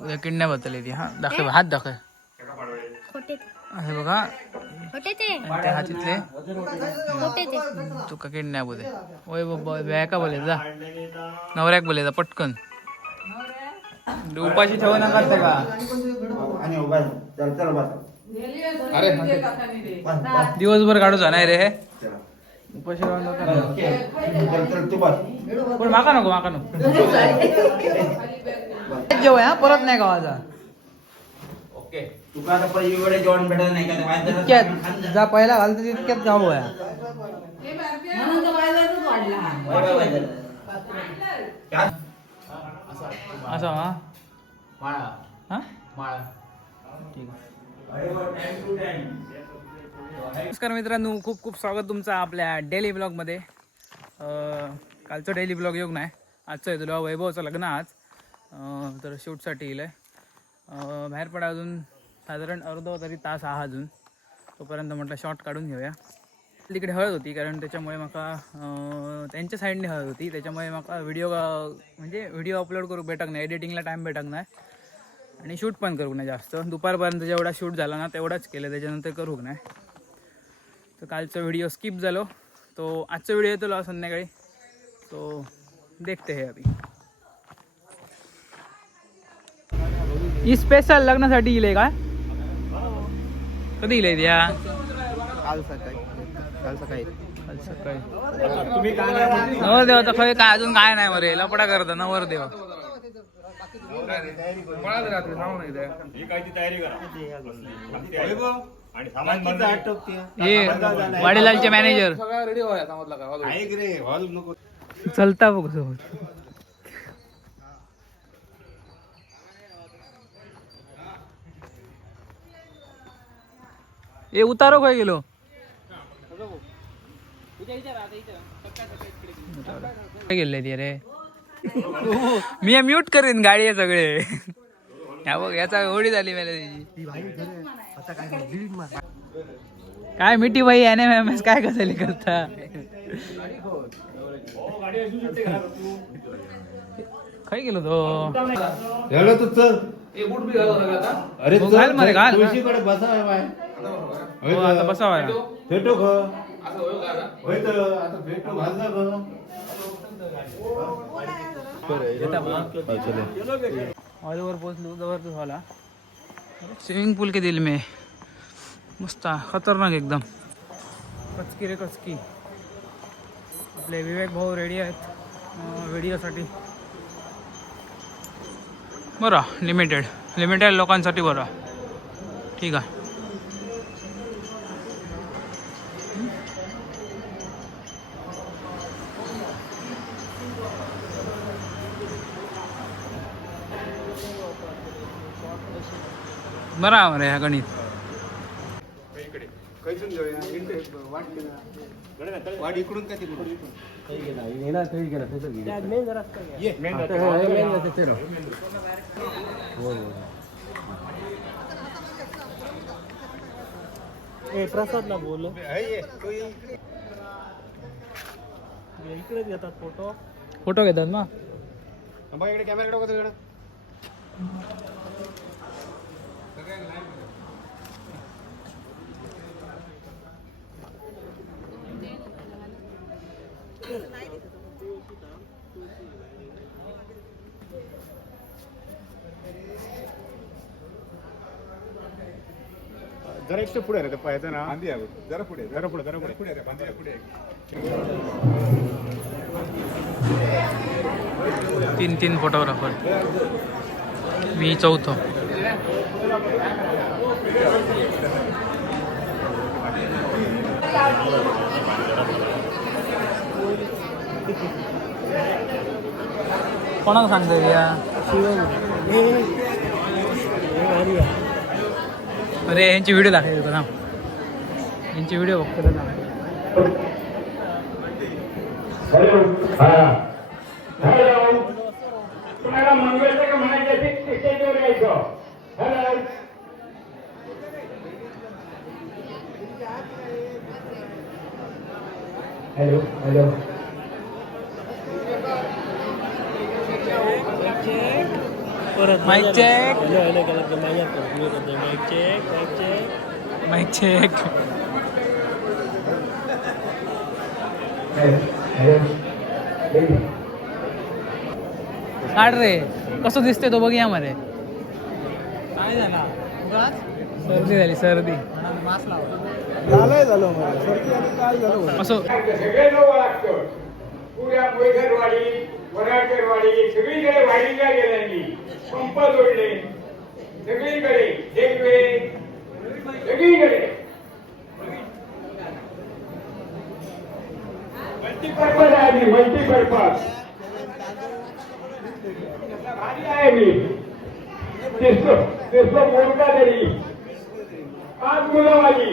उद्या किडनॅप होतली ती. हा दाखव, हात दाखव. हे बघा त्या हातीतले तुका किडनॅप होते. ओय बाबा बॅका बोले जा, नवऱ्याक बोले जा पटकन. उपाशी ठेवू नका का. अरे दिवसभर काढूचा नाही रे हे. उपाशी पण माका नको, माका नको जेव्हा हा परत नाही गावाचा. ओके तुका आता पहिली जेवण भेटत नाही का? इतक्यात जा पहिला घालतो तितक्यात जाऊ आहे. असं हा माळा, हा माळा ठीक आहे. नमस्कार मित्रांनो, खूप खूप स्वागत तुमचं आपल्या डेली ब्लॉगमध्ये. कालचं डेली ब्लॉग योग नाही, आजचं आहे तुला वैभवचं लग्न आज. तर शूटसाठी येईल आहे. बाहेर पडा अजून साधारण अर्धा तरी तास हा अजून. तोपर्यंत म्हटलं शॉर्ट काढून घेऊया. तिकडे हळद होती कारण त्याच्यामुळे माका त्यांच्या साईडने हळद होती, त्याच्यामुळे माका व्हिडिओ अपलोड करू भेटक नाही, एडिटिंगला टाईम भेटक नाही आणि शूट पण करू नाही जास्त. दुपारपर्यंत जेवढा शूट झाला ना तेवढाच केलं, त्याच्यानंतर करू नाही. तर कालचा व्हिडिओ स्किप झालो, तो आजचा व्हिडिओ येतो संध्याकाळी. तो देखते है अभी. ही स्पेशल लग्नासाठी येईल काय? कधी येईल द्या? काल सकाळी तुम्ही काय नवर देव तर खय काय अजून काय नाही मरे, लपडा करता नवर देव. वाडीलालचे मॅनेजर चलता बघ सोबत. ए उतारो काय गेलो काय गेले ती रे. मी म्यूट करीन गाडी आहे सगळे. ह्या बघ याचा होडी झाली मला त्याची. काय मिठी भाई NMMS काय कसली करता. काय गेलो तो अरे घाल मध्ये घाल. आता बसावा ऑलवर पोचलो जबरदस्त झाला. स्विमिंग पूल के दिल में मस्त खतरनाक एकदम. कचकी रे कचकी. आपले विवेक भाऊ रेडी आहेत व्हिडिओसाठी. बरं लिमिटेड लोकांसाठी बरं ठीक आहे. बराबर आहे हा गणित. प्रसादला बोल इकडेच घेतात फोटो घेतात ना. इकडे कॅमेरा जरा एक पुढे रे पाहायचं ना. जरा पुढे तीन फोटोग्राफर, मी चौथो. कोणाला सांगतोय या? अरे यांची व्हिडिओ दाखवायची ना, यांची व्हिडिओ बघतो ना. तुम्हाला मंगळवार का म्हणायचं स्टेजवर यायचं. Hello mike check mike check. काढ रे कसं दिसते तो बघ यामध्ये. काय झाला सर्दी झाली सर्दी. असं सगळे लोक लागतं पुऱ्या पैठणवाडी वराडकरवाडी सगळीकडे वाढीला गेल्यानी पंप जोडले सगळीकडे रेल्वे सगळीकडे मल्टीपर्पज आहे मी मल्टीपर्पज भारी आहे मी तेसतो मोठा तरी 5 मुलं माझी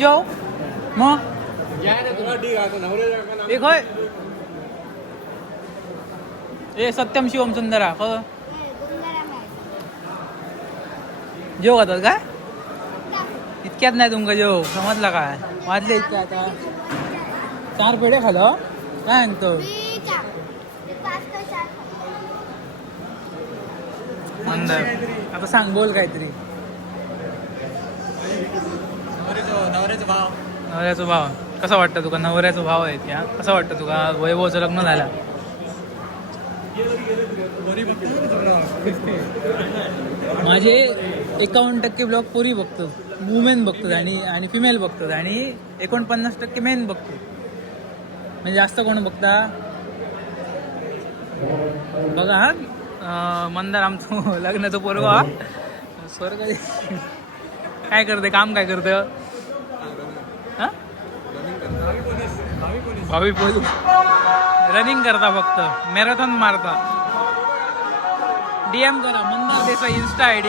जो मग एक होय ए सत्यम शिवम सुंदरा जेव खातात काय इतक्यात नाही तुमका जेव समजला काय वाजले इतक्या आता 4 पेढे खालो काय सांगतो मंदर आता सांग बोल काहीतरी नवऱ्याचा भाव कसा वाटतं तुका नवऱ्याचा भाव आहे त्या कसं वाटतं तुका वैभवचं लग्न झालं माझे 51% ब्लॉग पोरी बघतो वुमेन बघतो आणि फिमेल बघतो आणि 49% मेन बघतो म्हणजे जास्त कोण बघता बघा हा मंदार आमचं लग्नाचं पोरगो हा स्वर्ग काय करते काम काय करतं हा भावी पोलीस रनिंग करता फक्त मॅरेथॉन मारता DM करा Mandar Desai Insta ID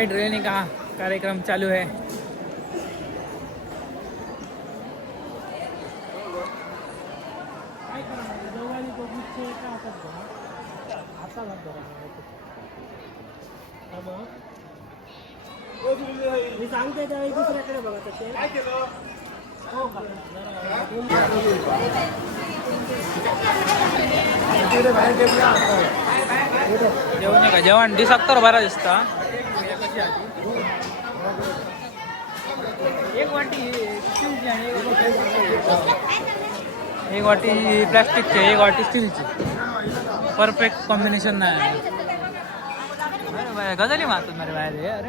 Knight रहने का कार्यक्रम चालू है. मी सांगते त्यावेळी दुसऱ्याकडे बघा तसे काय केलं जेवण का जेवण दिसाक तर बरा दिसता. एक वाटी स्टीलची आणि एक वाटी प्लास्टिकची, एक वाटी स्टीलची. परफेक्ट कॉम्बिनेशन नाही. गजाली मारतात मरे बाहेर.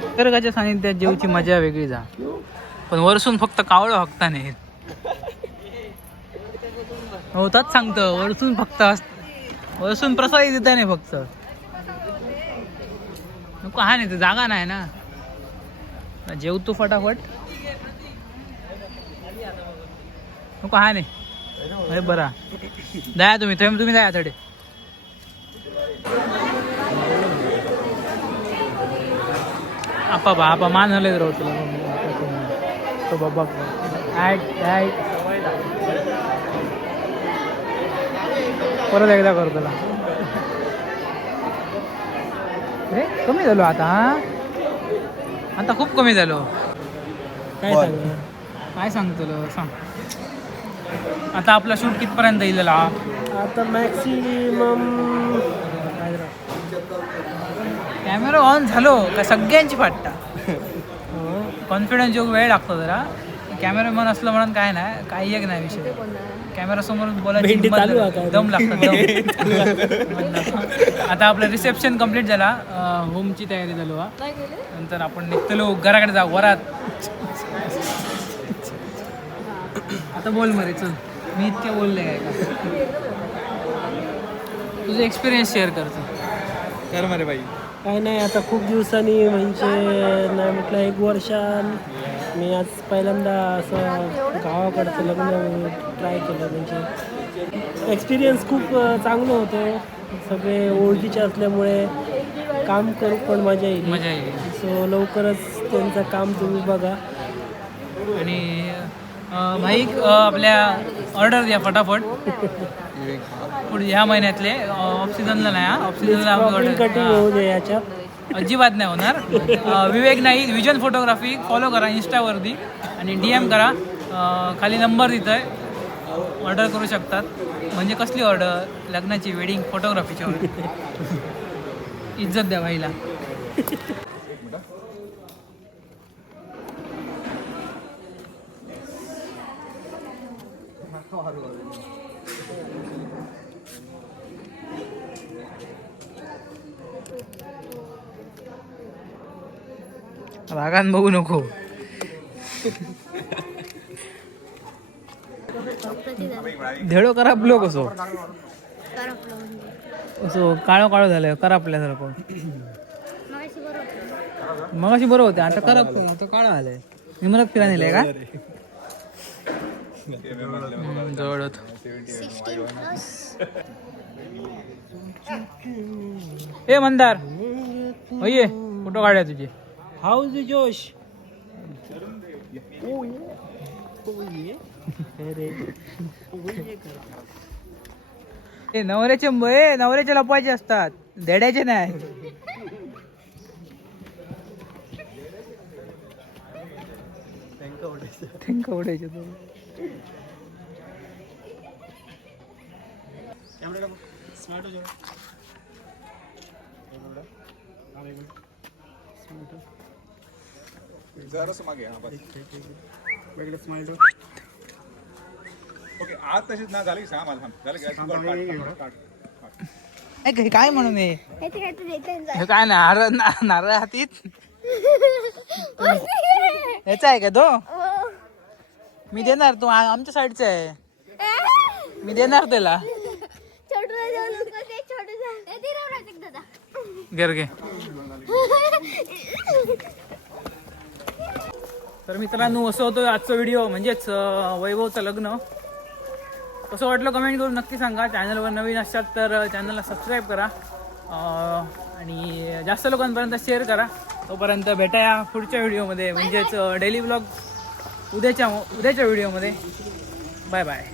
निसर्गाच्या सानिध्यात जेवची मजा वेगळी जा. पण वरसून फक्त कावळं फक्त नाही होतात सांगतं. वरसून फक्त वरसून प्रसाद देता नाही फक्त. नको हा नाही तर जागा नाही ना. जेवतो फटाफट. नको हा नाही. अरे बरा द्या तुम्ही द्या थोडे. आपा मान हलत राहू तुला तो बाबा. परत एकदा करू तुला. अरे कमी झालो आता. आता खूप कमी झालो. काय सांगतो तुला सांग. आता आपला शूट कितपर्यंत येईल? आता मॅक्सिमम कॅमेरा ऑन झालो का सगळ्यांची फाटता. कॉन्फिडन्स जो वेळ लागतो जरा. कॅमेरामॅन असलं म्हणून काय नाही, काही एक नाही विषय. कॅमेरा समोर बोलायची दम लागतात. आता आपलं रिसेप्शन कम्प्लीट झाला. होमची तयारी झालो. नंतर आपण निघतलो घराकडे जाऊ. वरात आता बोल मरे चल. मी इतके बोलले काय का. तुझं एक्सपिरियन्स शेअर करतो. कर मरे बाई. काय नाही आता खूप दिवसांनी म्हणजे नाही म्हटलं 1 वर्षान मी आज पहिल्यांदा असं गावाकडचं लग्न ट्राय केलं. म्हणजे एक्सपिरियन्स खूप चांगलं होतं. सगळे ओळखीचे असल्यामुळे काम करू पण मजा येईल. सो लवकरच त्यांचं काम तुम्ही बघा. आणि भाई आपल्या ऑर्डर द्या फटाफट. पुढे ह्या महिन्यातले ऑफ सीझनला नाही. ऑफ सीझनला कटिंग होऊ दे याच्यात अजिबात नाही होणार. विवेक नाईक विजन फोटोग्राफी फॉलो करा इंस्टावरती आणि DM करा. खाली नंबर दितोय. ऑर्डर करू शकतात. म्हणजे कसली ऑर्डर? लग्नाची, वेडिंग फोटोग्राफीची ऑर्डर. इज्जत द्या भाईला. रागान बघू नको. धेडो करापलो कसो असो काळो काळो झालं करापल्यासारखं. मग अशी बरं होते. आता करप तो काळा आलाय. निमरत फिरा नेलाय का जवळ होत. ए मंदार होय फोटो काढूया तुझे. हाऊस जोश. नवऱ्याचे लपवायचे असतात, धेड्याचे नाही. उडायचे ओके आज तशीच ना झाली सांग मला. काय म्हणून हे काय नारळ हातीत ह्याचा आहे का तो? मी देणार. तो आमच्या साईडचा आहे. मी देणार त्याला. घे तर मित्रांनो असं होतं आजचा व्हिडिओ. म्हणजेच वैभवचं लग्न. कसं वाटलं कमेंट करून नक्की सांगा. चॅनलवर नवीन असतात तर चॅनलला सबस्क्राईब करा. आणि जास्त लोकांपर्यंत शेअर करा. तोपर्यंत भेटाया पुढच्या व्हिडिओमध्ये, म्हणजेच डेली ब्लॉग उद्याच्या व्हिडिओमध्ये. Bye bye.